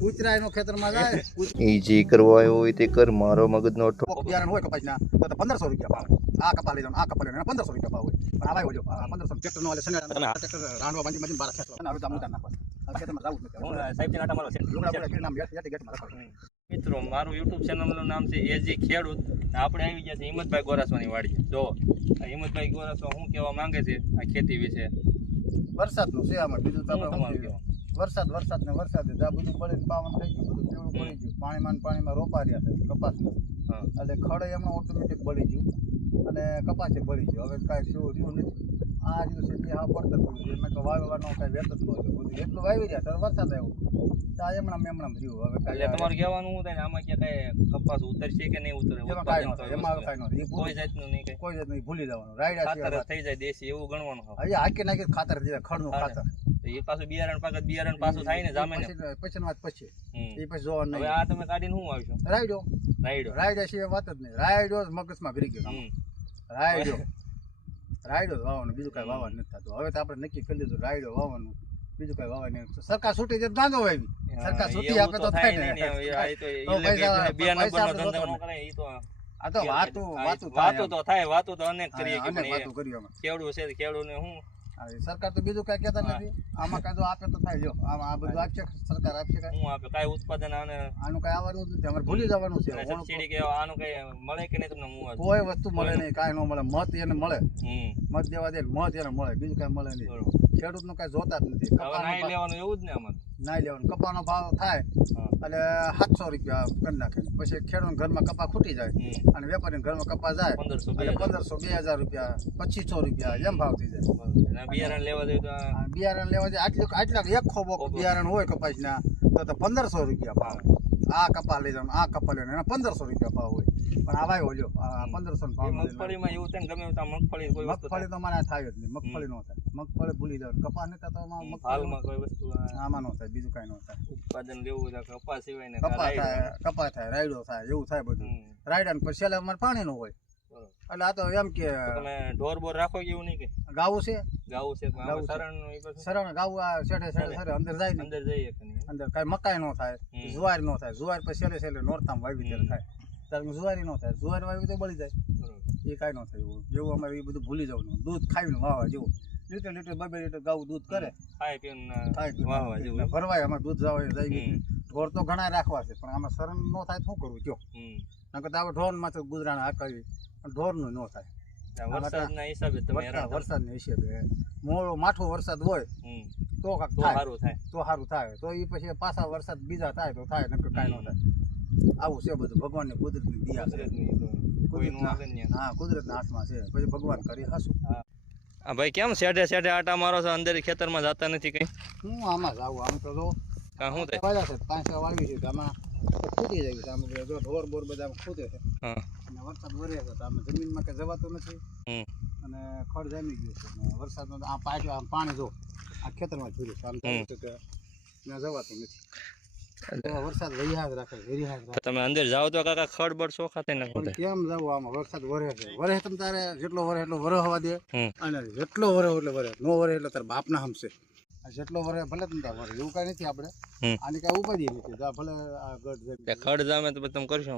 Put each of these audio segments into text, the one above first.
કૂતરા એનો ખેતરમાં જાય એ જે કરવા આવ્યો હોય તે કર મારો મગજનો અઠો કોક બિયારણ હોય કપાસના તો તો પંદરસો રૂપિયા ભાવ આ કપા લઈ આ કપા લઈ જાઓ પંદરસો રૂપિયા ભાવ હોય. પણ આ હોજો જો પંદરસો ટ્રેક્ટર નો હાલે શનિવારે ટ્રેક્ટર રાંડવા બાંધી બાંધી બારા ખેતર અને હવે આમ ઉતાર નાખવા. ખેતરમાં જવું નથી. સાહેબ આટા મારો છે. લુગડા આમ યાટી યાટીમાં રાખવાનું. મિત્રો મારું યુટ્યુબ ચેનલનું નામ છે એજી ખેડૂત. આપણે આવી ગયા છે હિંમતભાઈ ગોરાસવાની વાડી. જો આ હિંમતભાઈ ગોરાસવા શું કહેવા માંગે છે આ ખેતી વિશે? વરસાદનું છે આમાં બીજું તો આપણે તમારું કહેવું? વરસાદ વરસાદ ને વરસાદ જ. આ બધું પડીને પાવન થઈ ગયું બધું પીળું પડી ગયું. પાણીમાં પાણીમાં રોપા રહ્યા છે કપાસમાં એટલે ખડ એમાં ઓટોમેટિક બળી ગયું અને કપાસે બળી ગયું. હવે કાંઈ શું રહ્યું નથી. આ રહ્યું છે તે હા પડતર પડ્યું છે. મેં તો વાવવાનો કાંઈ વેત જ ન રહ્યો બધું એટલું વાવી રહ્યા તો વરસાદ આવ્યો. તો આ એમણામ એમણામ રહ્યું. હવે એટલે તમારું કહેવાનું થાય આમાં ક્યાં કઈ કપાસ ઉતરશે કે નહીં ઉતરે? એમાં ઉત્પાદન એમાં કાંઈ ન કોઈ ભૂલી- જાતનું નહીં કોઈ. જાત ભૂલી જવાનું. ખાતર થઈ જાય દેશી એવું ગણવાનું હવે. હાકી નાખી ખાતર ખડનું ખાતર. એ પાછું બિયારણ પાકત બિયારણ પાછું થાય ને જામે ને પછી પછી વાત પછી. એ પછી જોવાનું હવે આ તમે કાઢીને શું આવશો? રાયડો. રાઈડો રાયડા સિવાય વાત જ નહીં. રાયડો મગજમાં ગરી ગયો. હમ. રાયડો. રાયડો વાવવાનું. બીજું કાંઈ વાવવાનું નથી થતું. હવે તો આપણે નક્કી કરી લીધું રાયડો વાવવાનું. બીજું કઈ વાવવાનું નહીં. સરકાર છૂટી જાય તો હોય વાવી સરકાર છૂટી આપે તો થાય ને. આ તો બે ધંધો ન કરે આ તો વાતું વાતું વાતો તો થાય વાતો તો અનેક કરીએ કે ખેડૂત છે કેવડું ને હા, સરકાર તો બીજું કઈ કહેતા નથી. આમાં કઈ આપે તો થાય જો. આ બધું આપશે સરકાર આપશે કાંઈ? શું આપે કાંઈ ઉત્પાદન આને આનું કાંઈ આવવાનું જ નથી. અમારે ભૂલી જવાનું છે. સબસિડી કે આનું કઈ મળે કે નહીં તમને હું કોઈ વસ્તુ મળે નહીં. કાંઈ ન મળે. મત એને મળે. મત દેવા દે મત એને મળે. બીજું કાંઈ મળે નહીં. ખેડૂત ખેડૂતનું કાંઈ જોતા જ નથી. લેવાનું એવું જ ને આમાં? નાઈ લેવાનું. કપાનો ભાવ થાય. એટલે સાતસો રૂપિયા કરી નાખે. પછી ખેડૂત ઘરમાં કપા ખૂટી જાય અને વેપારી ઘરમાં કપા જાય પંદરસો બે એટલે પંદરસો બે હજાર રૂપિયા પચીસો રૂપિયા એમ ભાવ થઈ જાય. બિયારણ લેવા જોઈએ તો આ આ બિયારણ લેવા જાય આટલું આટલા એક ખોબો. બિયારણ હોય કપાસના તો તો પંદરસો રૂપિયા ભાવ. આ કપા લઈ જવાનું આ કપા લેવાનું એના પંદરસો રૂપિયા ભાવ હોય. પણ આવાય આ પંદરસો ભાવ મગફળીમાં એવું થાય ગમે એવું મગફળી કોઈ વસ્તુ મગફળી તો મારે થાય જ નહીં મગફળી નો થાય. મગફળી ભૂલી જવાનું કપા નહીં તો હાલમાં કોઈ વસ્તુ આમાં નો થાય બીજું કાંઈ નો થાય. ઉત્પાદન લેવું હોય કપા સિવાય કપા થાય કપા થાય રાયડો થાય એવું થાય બધું. રાયડા ને પછી અમારે પાણી નું હોય. એટલે આ તો એમ કે તમે ઢોર બોર રાખો કે એવું નહીં કે? ગાવું છે? ગાવું છે શરણ સરણ ગાવું આ છેડે છેડે સરે અંદર જાય ને અંદર જઈએ અંદર કાંઈ મકાઈ નો થાય જુવાર નો થાય. જુવાર પછી છેલ્લે છેલ્લે નોરતામાં વાવી ત્યારે થાય. ત્યારે જુવારી નો થાય. જુવાર વાવી તો બળી જાય. એ કાંઈ નો થાય. જેવું અમારે એ બધું ભૂલી જવાનું. દૂધ ખાઈને વાવા જેવું. લીટર લીટર બબે લીટર ગાવું દૂધ કરે. ખાય પીને પીને. જેવું ભરવાય અમારે દૂધ જવાય જાય ઢોર તો ઘણા રાખવા છે પણ આમાં શરણ નો થાય શું કરવું? કયો. નકર તો આપણે ઢોરમાં તો ગુજરાણ પણ ઢોરનું ન થાય. વરસાદના હિસાબે. વરસાદને હિસાબે. મોડો માઠો વરસાદ હોય તો કાંક તો સારું થાય. તો સારું થાય. તો એ પછી પાછા વરસાદ બીજા થાય તો થાય નકર કાંઈ ન થાય. આવું છે બધું. ભગવાનની કુદરતની દિયા છે. હા કુદરતના હાથમાં છે. પછી ભગવાન કરી હસું. હા. ભાઈ કેમ સેઢે સેઢે આટા મારો છો? અંદર ખેતરમાં જતા નથી કઈ? હું આમાં જ આવું આમ તો જો. શું થાય? પાંચ છ વાવી છે આમાં ખૂટી જાય છે આમાં ઢોર બોર બધા ખૂટે છે. હા. અને વરસાદ વરે છે તો આમાં જમીનમાં કે જવાતું નથી. અને ખડ જામી ગયું છે. અને આ પાછું આમ પાણી જો આ ખેતરમાં જોયું છે. આમ કે જવાતું નથી. તો વરસાદ વરિયા રાખે વરિયા જ તમે અંદર જાઓ તો કાકા ખડબડ ચોખા થઈને નાખો કેમ જાવ આમાં? વરસાદ વરે છે. વરે તમ તારે જેટલો વરે એટલો વરે હવા દે. અને જેટલો વરે એટલે વરે. નો વરે એટલે તારે બાપના હમશે. જેટલો વરે ભલે તમ વરે. એવું કાંઈ નથી આપણે. આની કાંઈ ઉપાધિ નથી. ભલે આ ગઢ ખડ જામે તો તમે કરશો?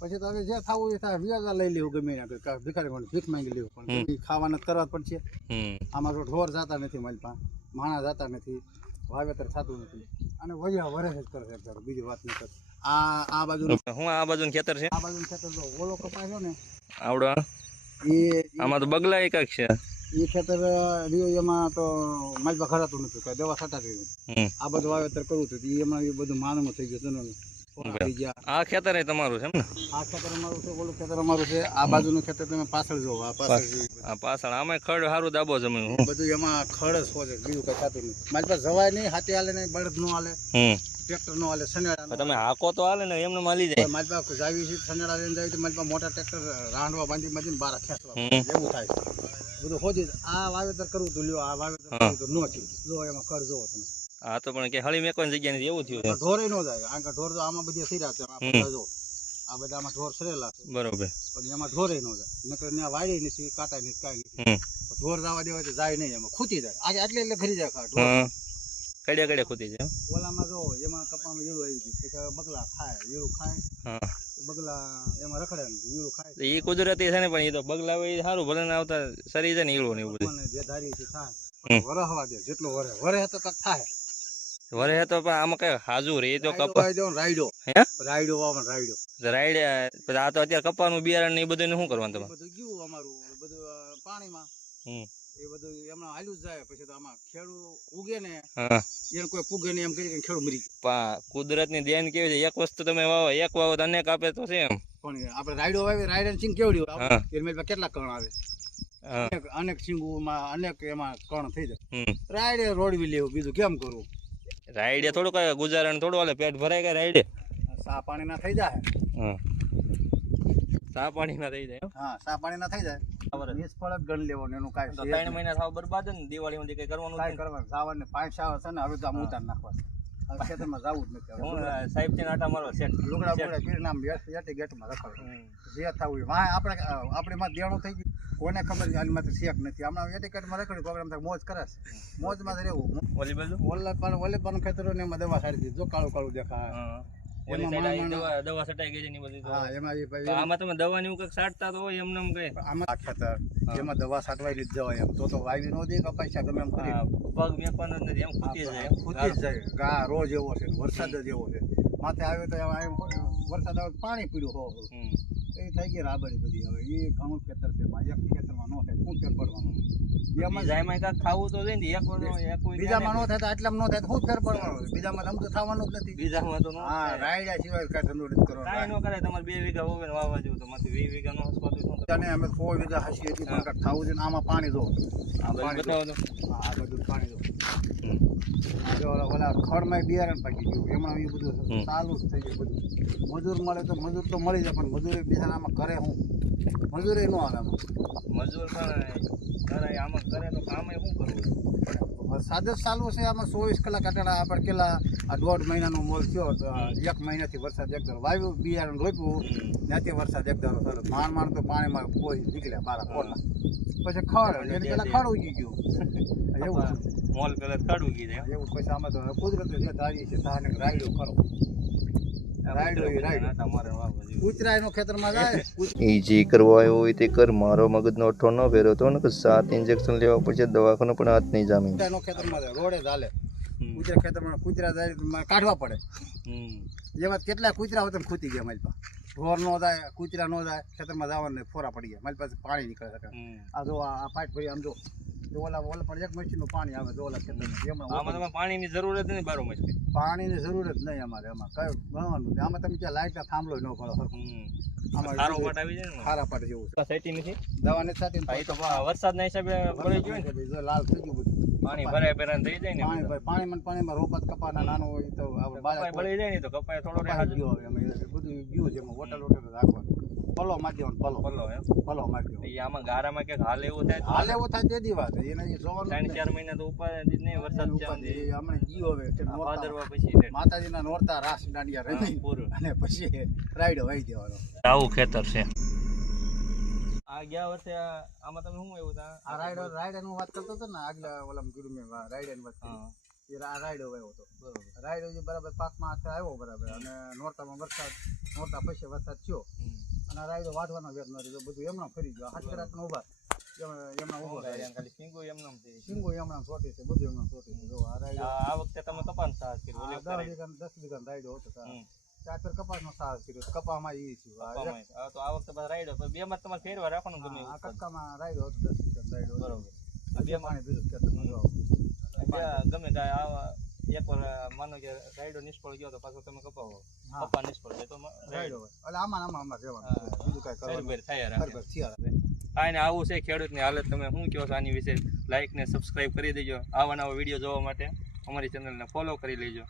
પછી તો જે થવું એ થાય. વ્યાજા લઈ લેવું ગમે એના કરતા. ભિખારી કોઈને ભીખ માંગી લેવું પણ ખાવાના તરત પડશે આમાં તો ઢોર જતા નથી મારી પાસે. માણા જતા નથી. વાવેતર થતું નથી. અને વૈયા વરે જ કરે છે બીજી વાત નહીં કરે. આ આ બાજુ હું આ બાજુ ખેતર છે? આ બાજુ ખેતર તો ઓલો કપાસ છે ને આવડો એ આમાં તો બગલા એકાક છે. એ ખેતર એમાં તો મારી પાસે ખરાતું નથી. કાંઈ દવા છટાતી નથી આ બધું વાવેતર કરવું હતું એમાં એ બધું માનવું થઈ ગયું હતું ને. આ ખેતર એ તમારું છે એમ ને? આ ખેતર અમારું છે ઓલું ખેતર અમારું છે. આ બાજુનું ખેતર તમે પાછળ જોવો આ પાછળ આ પાછળ. આમાં ખડ સારું દાબો જમીન હું બધું એમાં ખડ જ હોય છે બીજું કઈ થતું નથી. મારી પાસે જવાય નહીં હાથે હાલે નહીં બળદ નો હાલે હમ. ટ્રેક્ટર નો હાલે સનેડા તમે હાકો તો હાલે ને એમને માલી જાય. મારી પાસે જાવી છે સનેડા લઈને જાય તો મારી પાસે મોટા ટ્રેક્ટર રાંડવા બાંધી બાંધીને બાર ખેંચવા એવું થાય. બધું હોજી આ વાવેતર કરવું તું લ્યો આ વાવેતર કરવું તો ન થયું. જો એમાં ખડ જોવો તમે. આ તો પણ કે હળી મેકવાની જગ્યા નથી એવું થયું. ઢોરે નો જાય. કારણ કે ઢોર તો આમાં બધી સીરા છે જો આ બધા ઢોર સરેલા છે. બરોબર. પણ એમાં ઢોરે નો જાય. નકર ત્યાં વાળી નથી કાંટા નથી કાંઈ નથી. ઢોર જવા દેવા તો જાય નહીં એમાં. ખૂટી જાય. આજે આટલે એટલે ખરી જાય ઢોર હા. કડે કડે ખૂતી જાય? ઓલામાં જો એમાં કપામાં ઈળું આવી ગયું. પછી બગલા ખાય ઈળું ખાય. હા. બગલા એમાં રખડે ઈળું ખાય. એ કુદરતી છે ને પણ એ તો બગલા હોય સારું ભલે ને આવતા સરી જાય ને ઈળું ને એવું બધું. જે ધારી છે થાય. હમ. દે જેટલું વરે. વરે તો કાંઈક થાય. વરે તો આમાં કઈ હાજુ રે તો રાયડો કપા વાવી દો ને રાયડો. હે? રાયડો વાવવાનો રાયડો. રાઈડે આ તો અત્યારે કપાનું બિયારણ ને એ બધું શું કરવાનું તમારે? બધું ગયું અમારું બધું પાણીમાં. હમ. એ બધું એમના હાલ્યું જ જાય પછી તો આમાં ખેડૂ ઉગે ને હા. એને કોઈ પૂગે ને એમ કરી ખેડૂ મરી જાય પા કુદરતની દેન કેવી છે? એક વસ્તુ તમે વાવો એક વાવો તો અનેક આપે તો છે એમ. પણ આપણે રાયડો વાવી રાયડા સિંગ કેવડી. એમાં કેટલા કણ આવે? અનેક સિંગુમાં અનેક એમાં કણ થઈ જાય. રાયડે રોડવી લેવું બીજું કેમ કરવું? રાઈડે થોડું કઈ ગુજારણ થોડું હાલે પેટ ભરાય કે રાઈડે સા પાણી ના થઈ જાય. હા. ચા પાણી ના થઈ જાય. હા સા પાણી ના થઈ જાય. નિષ્ફળ જ ગણ લેવાનું એનું કાંઈ તો ત્રણ મહિના થાવ બરબાદ ને દિવાળી સુધી કઈ કરવાનું કાંઈ. કરવાનું. સાવરને પાંચ સાવર છે ને હવે તો આમ ઉતાર નાખવા ખેતરમાં જવું જ નથી હું સાહેબથી આટા મારો સેટ લુગડા બુગડા પહેરીને આમ ગેટ ગેટમાં રખડવું. જે થવું. આપણે આપણી માં દેણું થઈ ગયું. કોને ખબર છે આની માત્ર શેક નથી. હમણાં એટીકેટમાં રખડ્યું પ્રોગ્રામ થાય મોજ કરે છે મોજમાં જ રહેવું. ઓલી બાજુ? ઓલા પણ ઓલે પણ ખેતરો ને એમાં દવા સારી દીધી. જો કાળું કાળું દેખાય. દવા છટાઈ ગઈ છે બધી હા એમાં તો આમાં તમે દવા ને કંઈક તો હોય એમને એમ કઈ આમાં ખેતર એમાં દવા જ જવાય એમ. તો તો વાવી નો દે કે પૈસા ગમે એમ કરી પગ મેકવાનો જ નથી એમ ખૂટી જાય. ખૂટી જાય. ગા રોજ એવો છે વરસાદ જ એવો છે. માથે આવ્યો તો એમ વરસાદ આવે પાણી પીડ્યું હો. એ થઈ ગઈ રાબડી બધી. હવે એ ઘણું ખેતર છે એમાં. એક ખેતરમાં ન થાય શું ફેર પડવાનું? બીજામાં ને થાય તો આટલામાં ન થાય તો શું ફેર પડવાનો? બીજામાં આમ તો થવાનું જ નથી. બીજામાં તો હા રાયડા સિવાય કાંઈ ધંધો નથી કાંઈ કરવાનો કરે તમારે બે વીઘા હોવે વાવવા જેવું. તો માથે વીસ વીઘા નો હસવા તો શું કરે? અને અમે સો વીઘા હસી હતી પણ થવું છે ને આમાં પાણી જો આ બધું પાણી જો. જો ઓલા ખડમાં બિયારણ પાકી ગયું. એમાં એ બધું ચાલુ જ થઈ ગયું બધું. મજૂર મળે તો મજૂર તો મળી જાય પણ મજૂર બિચારા આમાં કરે હું મજૂરી ન આવે મજૂર કરે આમાં કરે તો કામ શું કરવું? જ ચાલુ છે આમાં ચોવીસ કલાક અટાડા આપણે કેટલા આ દોઢ મહિનાનો મોલ થયો તો એક મહિનાથી વરસાદ એક ધારો. વાવ્યું બિયારણ રોપ્યું ત્યાંથી વરસાદ એક ધારો થયો. માણ માણ તો પાણીમાં કોઈ નીકળ્યા બારા કોટલા પછી ખડ એટલે પેલા ખડ ઉગી ગયું. એવું મોલ પેલા ખડ ઉગી જાય. એવું પછી આમાં તો કુદરત જે ધારી છે તાને રાયડો કરો. એ જે કરવા આવ્યો હોય તે કર મારો મગજનો અઠો ન ફેરો તો ને સાત ઇન્જેક્શન લેવા પડશે દવાખાનો પણ હાથ નહીં જામી. ખેતરમાં રોડે ચાલે કૂતરા ખેતરમાં કૂતરા જાય કાઢવા પડે. હમ. એમાં કેટલા કૂતરા હોય તો ખૂતી ગયા મારી પાસે. ઢોર નો જાય કૂતરા નો જાય ખેતરમાં જવાનું ફોરા પડી ગયા. મારી પાસે પાણી નીકળે આ જો આ પાઇપ ભરી આમ જો. ઓલા ઓલા પણ એક મશીનનું પાણી આવે જો ઓલા આમાં તમારે પાણીની જરૂર જ નથી બારો મશીન પાણીની જરૂર જ નહીં અમારે એમાં. કયું ગણવાનું આમાં તમે ક્યાં લાઈટ થાંભલો ન કરો સરખો. આમાં સારો બધું પાટ આવી જાય ને ખારા પાટ જેવું છે. સેટી નથી? દવા નથી થતી ને હા, એ તો વરસાદના હિસાબે પડી ગયું ને. જો લાલ થઈ ગયું બધું. પાણી ભરાય ભરાય થઈ જાય ને પાણી ભર- પાણીમાં રોપત કપાના નાનો તો તો બધું ગયું છે પલો દેવાનો પલો. એમ? પલો મારી દેવાનો એ આમાં ગારામાં ક્યાંક હાલ એવું થાય હાલ એવું થાય તેદી વાત એને જોવાનું ત્રણ ચાર મહિના તો ઉપર નહીં વરસાદ ચાલે ગયો હવે ભાદરવા પછી તે. માતાજીના નોરતા રાસ દાંડિયા રમી. પૂરું. અને પછી રાઈડ વાઈ દેવાનો. આવું ખેતર છે. આ ગયા વર્ષે આમાં તમે શું એવું હતા આ રાઈડ રાયડાનું વાત કરતો હતો ને આગલા ઓલામાં કીધું મેં વા- રાયડાની વાત કરી. રાયડો વાવ્યો હતો. બરોબર. રાયડો જે બરાબર પાકમાં હાથે આવ્યો બરાબર. અને નોરતામાં વરસાદ નોરતા પછી વરસાદ થયો. અને રાયડો વાઢવાનો વેત ન રહ્યો. બધું એમના ફરી ગયો. હાથ કરાક ઊભા. એમના ઊભો ખાલી સિંગો એમના છે. સિંગો એમના સોટી છે બધું એમના સોટી છે. જો આ રાયડો આ વખતે તમે કપાસ સાહસ કર્યો ઓલે દસ વીઘાનો દસ વીઘાનો રાયડો હતો. ચાર ફેર કપાસનો સાહસ કર્યો કપામાં ઈ આ તો આ વખતે બસ રાયડો પણ બેમાં તમારે ફેરવા રાખવાનું ગમે આ. કક્કામાં રાયડો હતો દસ વીઘાનો રાયડો. બરોબર. બે પાણી પીધું કે તમે ગમે ત્યાં આવા એક વાર માનો કે રાયડો નિષ્ફળ ગયો તો પાછો તમે કપાવો. કપા નિષ્ફળ જાય તો રાયડો એટલે આમાં આમાં આમાં રહેવાનું બીજું કાંઈ કરવાનું થયા. બરાબર, થયા. હા ને આવું છે ખેડૂતની હાલત. તમે શું કહો છો આની વિશે? લાઈક ને સબસ્ક્રાઇબ કરી દેજો. આવા નવા વીડિયો જોવા માટે અમારી ચેનલને ફોલો કરી લેજો.